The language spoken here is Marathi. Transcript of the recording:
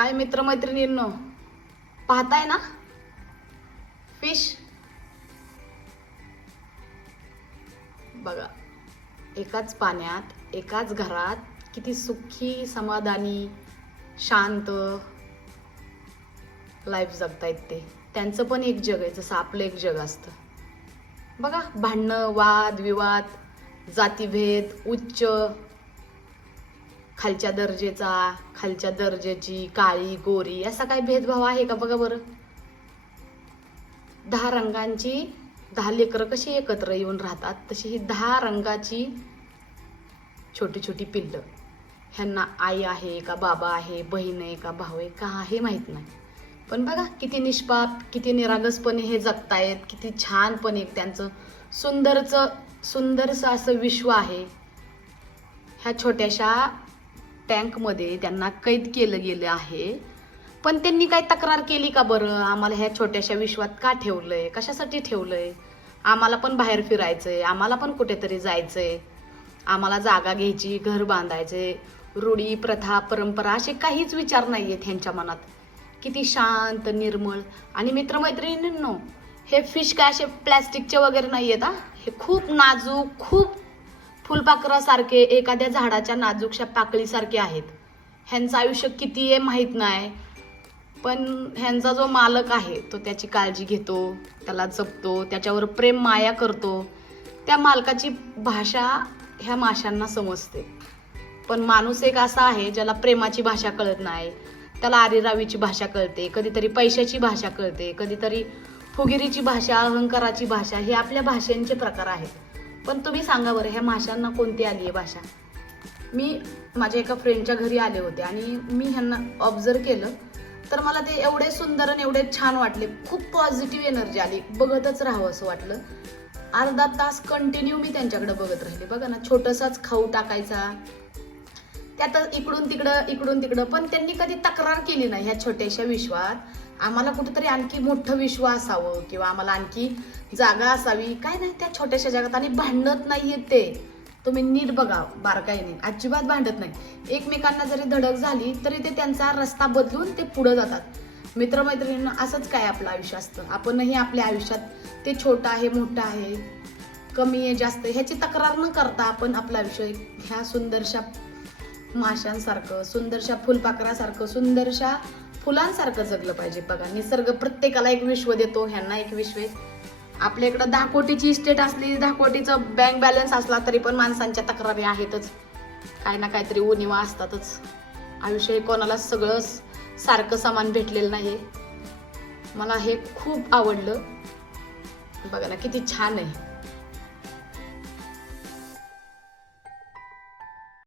काय मित्रमैत्रिणींनो, पाहताय ना फिश बघा, एकाच पाण्यात एकाच घरात किती सुखी समाधानी शांत लाईफ जगतायत ते. त्यांचं पण एक जग आहे जसं आपलं एक जग असतं बघा. भांडणं, वाद विवाद, जातीभेद, उच्च खालच्या दर्जेचा, खालच्या दर्जाची, काळी गोरी, असा काही भेदभाव आहे का बघा बरं. 10 रंगांची 10 लेकरं कशी एकत्र येऊन राहतात, तशी ही 10 रंगाची छोटी छोटी पिल्लं. ह्यांना आई आहे का बाबा आहे, बहीण आहे का भाऊ आहे, काही माहीत नाही. पण बघा किती निष्पाप, किती निरागसपणे हे जगतायत, किती छानपणे त्यांचं सुंदरचं असं विश्व आहे. ह्या छोट्याशा टँकमध्ये त्यांना कैद केलं गेलं आहे. पण त्यांनी काही तक्रार केली का बरं, आम्हाला ह्या छोट्याशा विश्वात का ठेवलंय, कशासाठी ठेवलंय, आम्हाला पण बाहेर फिरायचंय, आम्हाला पण कुठेतरी जायचंय, आम्हाला जागा घ्यायची, घर बांधायचे, रूढी प्रथा परंपरा असे काहीच विचार नाहीयेत ह्यांच्या मनात. किती शांत निर्मळ. आणि मित्रमैत्रिणींनो, हे फिश काय असे प्लॅस्टिकचे वगैरे नाहीयेत हा. हे खूप नाजूक, खूप फुलपाखरासारखे, एखाद्या झाडाच्या नाजूकशा पाकळीसारखे आहेत. ह्यांचं आयुष्य किती आहे माहीत नाही, पण ह्यांचा जो मालक आहे तो त्याची काळजी घेतो, त्याला जपतो, त्याच्यावर प्रेम माया करतो. त्या मालकाची भाषा ह्या माशांना समजते. पण माणूस एक असा आहे ज्याला प्रेमाची भाषा कळत नाही, त्याला आरीरावीची भाषा कळते, कधीतरी पैशाची भाषा कळते, कधीतरी फुगिरीची भाषा, अहंकाराची भाषा. हे आपल्या भाषांचे प्रकार आहेत. पण तुम्ही सांगा बरं, ह्या माशांना कोणती आली आहे भाषा. मी माझ्या एका फ्रेंडच्या घरी आले होते आणि मी ह्यांना ऑब्झर्व केलं, तर मला ते एवढे सुंदर आणि एवढे छान वाटले. खूप पॉझिटिव्ह एनर्जी आली, बघतच राहावं असं वाटलं. अर्धा तास कंटिन्यू मी त्यांच्याकडे बघत राहिले. बघा ना, छोटसाच खाऊ टाकायचा, त्यात इकडून तिकडं. पण त्यांनी कधी तक्रार केली नाही ह्या छोट्याशा विश्वात. आम्हाला कुठेतरी आणखी मोठं विश्व असावं किंवा आम्हाला आणखी जागा असावी, काय नाही त्या छोट्याशा जगात. आणि भांडत नाहीयेत ते, तुम्ही नीट बघा बारकाईने, अजिबात भांडत नाही. एकमेकांना जरी धडक झाली तरी ते त्यांचा रस्ता बदलून ते पुढे जातात. मित्रमैत्रिणींना असंच काय आपलं आयुष्य असतं. आपणही आपल्या आयुष्यात ते छोटं आहे, मोठं आहे, कमी आहे, जास्त आहे, ह्याची तक्रार न करता आपण आपलं आयुष्य ह्या सुंदरशा माशांसारखं, सुंदरशा फुलपाखरासारखं, सुंदरशा फुलांसारखं जगलं पाहिजे. बघा, निसर्ग प्रत्येकाला एक विश्व देतो, ह्यांना एक विश्व आहे. आपल्या इकडं 10 कोटीची इस्टेट असली, 10 कोटीचं बँक बॅलन्स असला तरी पण माणसांच्या तक्रारी आहेतच, काही ना काहीतरी उणिवा असतातच. आयुष्य हे कोणाला सगळं सारखं समान भेटलेलं नाही. मला हे खूप आवडलं. बघा ना किती छान आहे.